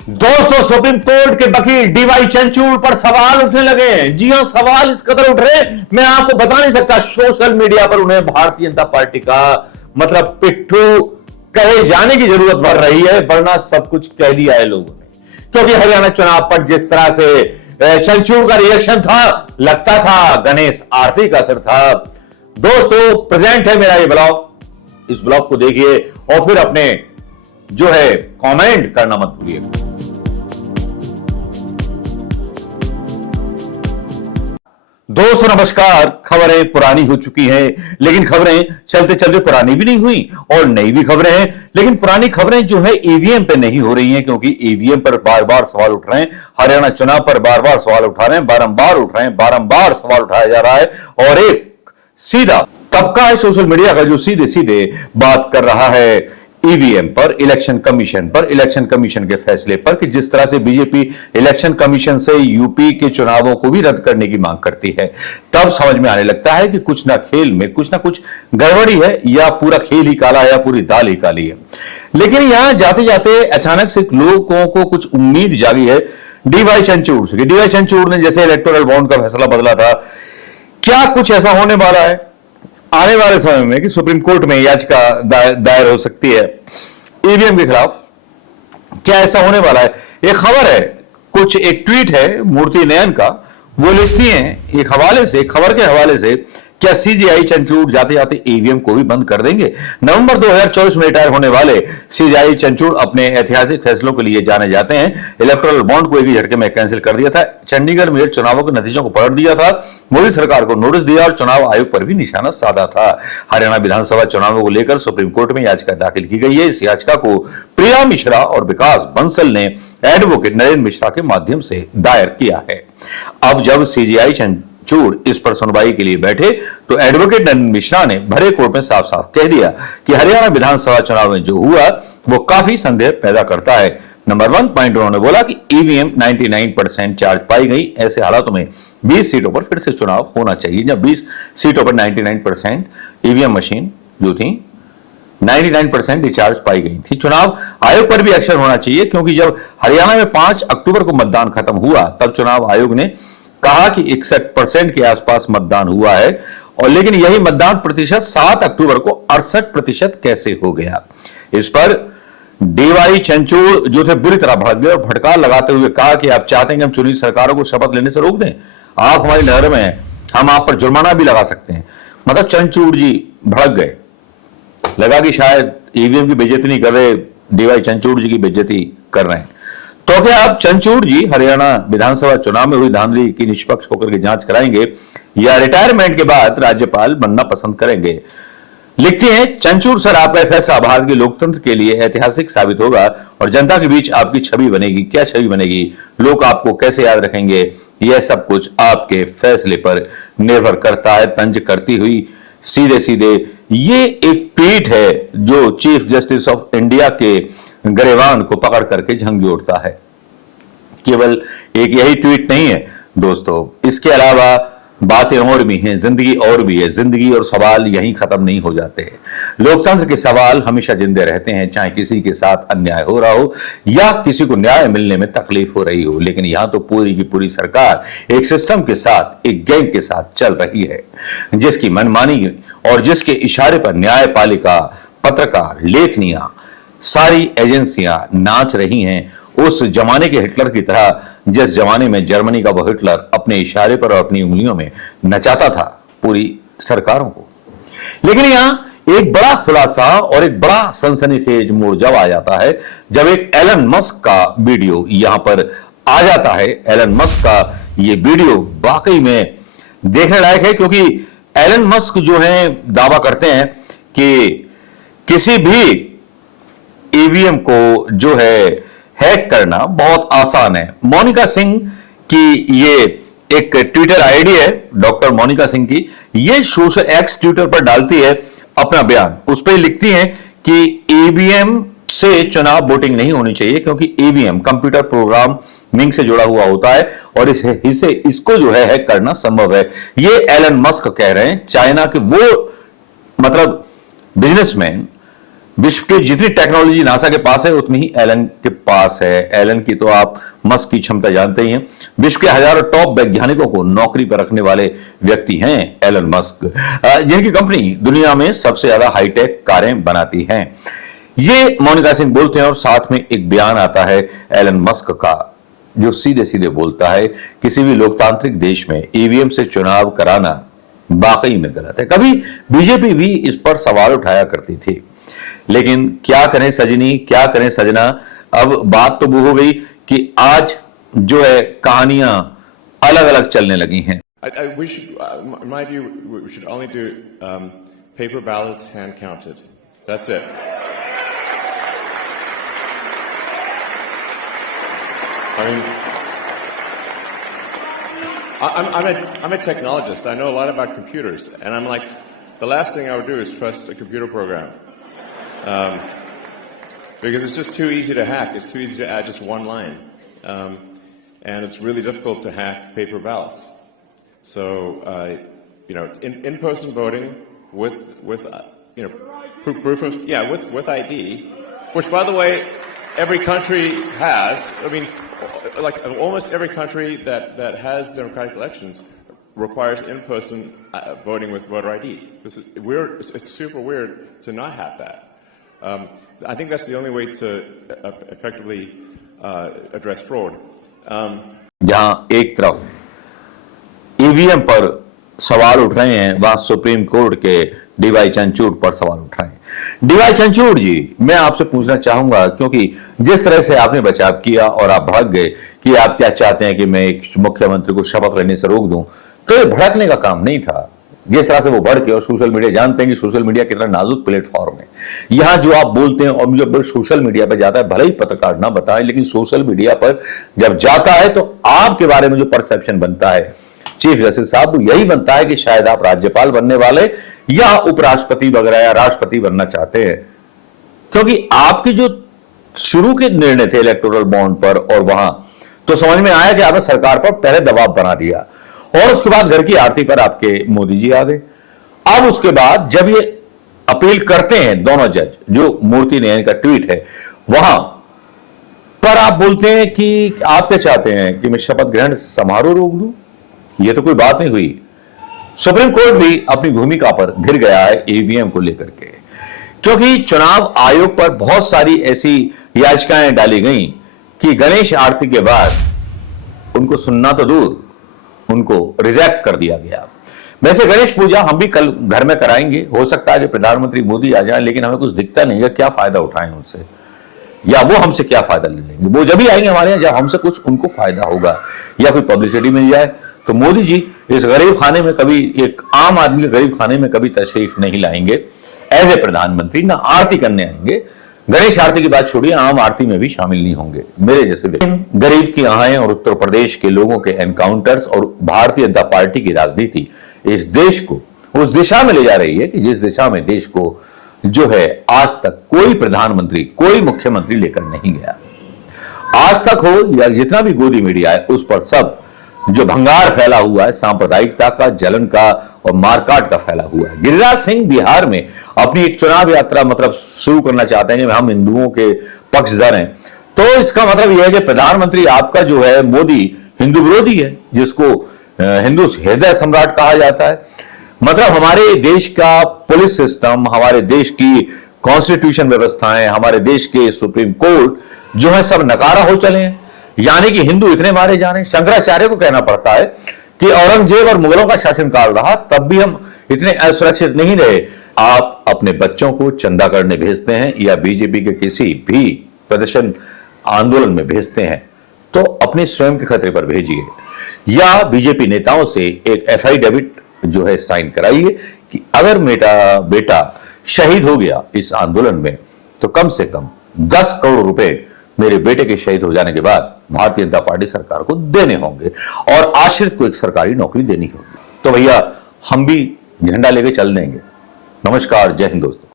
दोस्तों, supreme court के वकील डीवाई चंद्रचूड़ पर सवाल उठने लगे हैं। जी हां, सवाल इस कदर उठ रहे हैं, मैं आपको बता नहीं सकता। सोशल मीडिया पर उन्हें भारतीय जनता पार्टी का मतलब पिट्ठू कहे जाने की जरूरत पड़ रही है, वरना सब कुछ कह दिया है लोगों ने। क्योंकि हरियाणा चुनाव पर जिस तरह से चंद्रचूड़ का रिएक्शन था, लगता था गणेश आरती का असर था। दोस्तों, प्रेजेंट है मेरा ये ब्लॉग, इस ब्लॉग को देखिए और फिर अपने जो है कमेंट करना मत भूलिए। दोस्तों नमस्कार। खबरें पुरानी हो चुकी हैं, लेकिन खबरें चलते चलते पुरानी भी नहीं हुई और नई भी खबरें हैं। लेकिन पुरानी खबरें जो है ईवीएम पे नहीं हो रही हैं, क्योंकि ईवीएम पर बार बार सवाल उठ रहे हैं। हरियाणा चुनाव पर बार बार सवाल उठा रहे हैं, बारंबार उठ रहे हैं, बारंबार सवाल उठाया जा रहा है। और एक सीधा तबका है सोशल मीडिया का जो सीधे सीधे बात कर रहा है ईवीएम पर, इलेक्शन कमीशन के फैसले पर कि जिस तरह से बीजेपी इलेक्शन कमीशन से यूपी के चुनावों को भी रद्द करने की मांग करती है, तब समझ में आने लगता है कि कुछ ना खेल में कुछ ना कुछ गड़बड़ी है, या पूरा खेल ही काला है या पूरी दाल ही काली है। लेकिन यहां जाते जाते अचानक से लोगों को कुछ उम्मीद जागी है डीवाई चंद्रचूड़ से। डीवाई चंद्रचूड़ ने जैसे इलेक्टोरल बॉन्ड का फैसला बदला था, क्या कुछ ऐसा होने वाला है आने वाले समय में कि सुप्रीम कोर्ट में याचिका दायर हो सकती है ईवीएम के खिलाफ? क्या ऐसा होने वाला है? एक खबर है, कुछ एक ट्वीट है मूर्ति नयन का, वो लिखती हैं एक हवाले से, खबर के हवाले से, क्या सीजीआई चंद्रचूड़ जाते जाते ईवीएम को भी बंद कर देंगे? नवंबर 2024 में रिटायर होने वाले सीजीआई चंद्रचूड़ अपने ऐतिहासिक फैसलों के लिए जाने जाते हैं। इलेक्टोरल बॉन्ड को एक ही झटके में कैंसिल कर दिया था, चंडीगढ़ में चुनावों के नतीजों को पलट दिया था, मोदी सरकार को नोटिस दिया और चुनाव आयोग पर भी निशाना साधा था। हरियाणा विधानसभा चुनावों को लेकर सुप्रीम कोर्ट में याचिका दाखिल की गई है। इस याचिका को प्रिया मिश्रा और विकास बंसल ने एडवोकेट नरेंद्र मिश्रा के माध्यम से दायर किया है। अब जब सीजीआई चंद्रचूड़ इस पर सुनवाई के लिए बैठे तो एडवोकेट नरेंद्र मिश्रा ने भरे कोर्ट में साफ साफ कह दिया कि हरियाणा विधानसभा चुनाव में जो हुआ वो काफी संदेह पैदा करता है। नंबर 1 पॉइंट उन्होंने बोला कि ईवीएम 99% चार्ज पाई गई, ऐसे हालातों में 20 सीटों पर फिर से चुनाव होना चाहिए। जब 20 सीटों पर 99% ईवीएम मशीन जो थी 99% डिस्चार्ज पाई गई थी। चुनाव आयोग पर भी एक्शन होना चाहिए, क्योंकि जब हरियाणा में 5 अक्टूबर को मतदान खत्म हुआ तब चुनाव आयोग ने कहा कि 61% के आसपास मतदान हुआ है, और लेकिन यही मतदान प्रतिशत 7 अक्टूबर को 68% कैसे हो गया? इस पर डीवाई चंद्रचूड़ जो थे बुरी तरह भड़क गए और फटकार लगाते हुए कहा कि आप चाहते हैं कि हम चुनी सरकारों को शपथ लेने से रोक दें? आप हमारी नहर में हैं, हम आप पर जुर्माना भी लगा सकते हैं। मतलब चंद्रचूड़ जी भड़क गए, लगा कि शायद ईवीएम की बेइज्जती नहीं कर रहे, डीवाई चंद्रचूड़ जी की बेइज्जती कर रहे हैं। तो क्या अब चंद्रचूड़ जी हरियाणा विधानसभा चुनाव में हुई धांधली की निष्पक्ष होकर के जांच कराएंगे, या रिटायरमेंट के बाद राज्यपाल बनना पसंद करेंगे? लिखते हैं, चंद्रचूड़ सर, आपका फैसला भारत के लोकतंत्र के लिए ऐतिहासिक साबित होगा और जनता के बीच आपकी छवि बनेगी। क्या छवि बनेगी, लोग आपको कैसे याद रखेंगे, यह सब कुछ आपके फैसले पर निर्भर करता है। तंज करती हुई सीधे सीधे ये एक ट्वीट है जो चीफ जस्टिस ऑफ इंडिया के गरेवान को पकड़ करके झंझोड़ता है। केवल एक यही ट्वीट नहीं है दोस्तों, इसके अलावा बातें और भी हैं, जिंदगी और भी है। जिंदगी और सवाल यहीं खत्म नहीं हो जाते हैं। लोकतंत्र के सवाल हमेशा जिंदे रहते हैं, चाहे किसी के साथ अन्याय हो रहा हो या किसी को न्याय मिलने में तकलीफ हो रही हो। लेकिन यहां तो पूरी की पूरी सरकार एक सिस्टम के साथ, एक गैंग के साथ चल रही है, जिसकी मनमानी और जिसके इशारे पर न्यायपालिका, पत्रकार, लेखनियां, सारी एजेंसियां नाच रही हैं उस जमाने के हिटलर की तरह, जिस जमाने में जर्मनी का वो हिटलर अपने इशारे पर और अपनी उंगलियों में नचाता था पूरी सरकारों को। लेकिन यहां एक बड़ा खुलासा और एक बड़ा सनसनीखेज मोड़ जब आ जाता है, जब एक एलन मस्क का वीडियो यहां पर आ जाता है। एलन मस्क का ये वीडियो वाकई में देखने लायक है, क्योंकि एलन मस्क जो है दावा करते हैं कि किसी भी ईवीएम को जो है हैक करना बहुत आसान है। मोनिका सिंह की ये एक ट्विटर आईडी है, डॉक्टर मोनिका सिंह की, ये सोशल एक्स ट्विटर पर डालती है अपना बयान। उस पर लिखती हैं कि ईवीएम से चुनाव वोटिंग नहीं होनी चाहिए, क्योंकि ईवीएम कंप्यूटर प्रोग्रामिंग से जुड़ा हुआ होता है और इसको जो है हैक करना संभव है। ये एलन मस्क कह रहे हैं, चाइना के वो मतलब बिजनेसमैन विश्व की जितनी टेक्नोलॉजी नासा के पास है उतनी ही एलन के पास है। एलन की तो आप मस्क की क्षमता जानते ही हैं। विश्व के हजारों टॉप वैज्ञानिकों को नौकरी पर रखने वाले व्यक्ति हैं एलन मस्क, जिनकी कंपनी दुनिया में सबसे ज्यादा हाईटेक कारें बनाती हैं। ये मोनिका सिंह बोलते हैं और साथ में एक बयान आता है एलन मस्क का, जो सीधे सीधे बोलता है किसी भी लोकतांत्रिक देश में ईवीएम से चुनाव कराना वाकई में गलत है। कभी बीजेपी भी इस पर सवाल उठाया करती थी, लेकिन क्या करें सजनी, क्या करें सजना, अब बात तो वो हो गई कि आज जो है कहानियां अलग अलग चलने लगी हैं। We should, in my view, we should only do paper ballots, hand counted. That's it. I mean, I'm a technologist. I know a lot about computers, and I'm like, the last thing I would do is trust a computer program, because it's just too easy to hack. It's too easy to add just one line, and it's really difficult to hack paper ballots. So, you know, in-person voting with you know, proof of, yeah, with ID, which, by the way, every country has. I mean, like almost every country that has democratic elections requires in-person voting with voter ID. This is weird. It's super weird to not have that. I think that's the only way to effectively address fraud. जहां एक तरफ EVM पर सवाल उठ रहे हैं, वहां supreme court के डीवाई चंद्रचूड़ पर सवाल उठ रहे हैं। डीवाई चंद्रचूड़ जी, मैं आपसे पूछना चाहूंगा, क्योंकि जिस तरह से आपने बचाव किया और आप भाग गए कि आप क्या चाहते हैं कि मैं एक मुख्यमंत्री को शपथ लेने से रोक दूं, तो ये भड़कने का काम नहीं था। जिस तरह से वो भड़के, और सोशल मीडिया, जानते हैं कि सोशल मीडिया कितना नाजुक प्लेटफॉर्म है। यहां जो आप बोलते हैं और मुझे सोशल मीडिया पर जाता है, भले ही पत्रकार ना बताएं, लेकिन सोशल मीडिया पर जब जाता है तो आपके बारे में जो परसेप्शन बनता है चीफ जस्टिस साहब, वो यही बनता है कि शायद आप राज्यपाल बनने वाले या उपराष्ट्रपति वगैरह या राष्ट्रपति बनना चाहते हैं। क्योंकि आपके जो शुरू के निर्णय थे इलेक्टोरल बॉन्ड पर, और वहां तो समझ में आया कि आपने सरकार पर पहले दबाव बना दिया, और उसके बाद घर की आरती पर आपके मोदी जी आ गए। अब उसके बाद जब ये अपील करते हैं दोनों जज, जो मूर्ति ने इनका ट्वीट है, वहां पर आप बोलते हैं कि आप क्या चाहते हैं कि मैं शपथ ग्रहण समारोह रोक दूं? ये तो कोई बात नहीं हुई। सुप्रीम कोर्ट भी अपनी भूमिका पर घिर गया है ईवीएम को लेकर के, क्योंकि चुनाव आयोग पर बहुत सारी ऐसी याचिकाएं डाली गई कि गणेश आरती के बाद उनको सुनना तो दूर, उनको रिजेक्ट कर दिया गया। वैसे गणेश पूजा हम भी कल घर में कराएंगे, हो सकता है कि प्रधानमंत्री मोदी आ जाए, लेकिन हमें कुछ दिखता नहीं है क्या फायदा उठाएं उनसे, या वो हमसे क्या फायदा ले लेंगे। वो जब भी आएंगे हमारे यहाँ जब हमसे कुछ उनको फायदा होगा या कोई पब्लिसिटी मिल जाए। तो मोदी जी इस गरीब खाने में कभी, एक आम आदमी के गरीब खाने में कभी तशरीफ नहीं लाएंगे एज ए प्रधानमंत्री, ना आरती करने आएंगे। गणेश आरती की बात छोड़िए, आम आरती में भी शामिल नहीं होंगे मेरे जैसे। गरीब की आहाएं और उत्तर प्रदेश के लोगों के एनकाउंटर्स और भारतीय जनता पार्टी की राजनीति इस देश को उस दिशा में ले जा रही है कि जिस दिशा में देश को जो है आज तक कोई प्रधानमंत्री, कोई मुख्यमंत्री लेकर नहीं गया। आज तक हो या जितना भी गोदी मीडिया है, उस पर सब जो भंगार फैला हुआ है, सांप्रदायिकता का, जलन का और मारकाट का फैला हुआ है। गिरिराज सिंह बिहार में अपनी एक चुनाव यात्रा मतलब शुरू करना चाहते हैं कि हम हिंदुओं के पक्षधर हैं, तो इसका मतलब यह है कि प्रधानमंत्री आपका जो है मोदी हिंदू विरोधी है, जिसको हिंदू हृदय सम्राट कहा जाता है। मतलब हमारे देश का पुलिस सिस्टम, हमारे देश की कॉन्स्टिट्यूशन व्यवस्थाएं, हमारे देश के सुप्रीम कोर्ट जो है सब नकारा हो चले हैं, यानी कि हिंदू इतने मारे जा रहे हैं। शंकराचार्य को कहना पड़ता है कि औरंगजेब और मुगलों का शासनकाल रहा, तब भी हम इतने असुरक्षित नहीं रहे। आप अपने बच्चों को चंदा करने भेजते हैं या बीजेपी के किसी भी प्रदर्शन आंदोलन में भेजते हैं, तो अपने स्वयं के खतरे पर भेजिए, या बीजेपी नेताओं से एक एफिडेविट जो है साइन कराइए कि अगर मेरा बेटा शहीद हो गया इस आंदोलन में, तो कम से कम 10 करोड़ रुपए मेरे बेटे के शहीद हो जाने के बाद भारतीय जनता पार्टी सरकार को देने होंगे और आश्रित को एक सरकारी नौकरी देनी होगी। तो भैया हम भी झंडा लेके चल देंगे। नमस्कार, जय हिंद दोस्तों।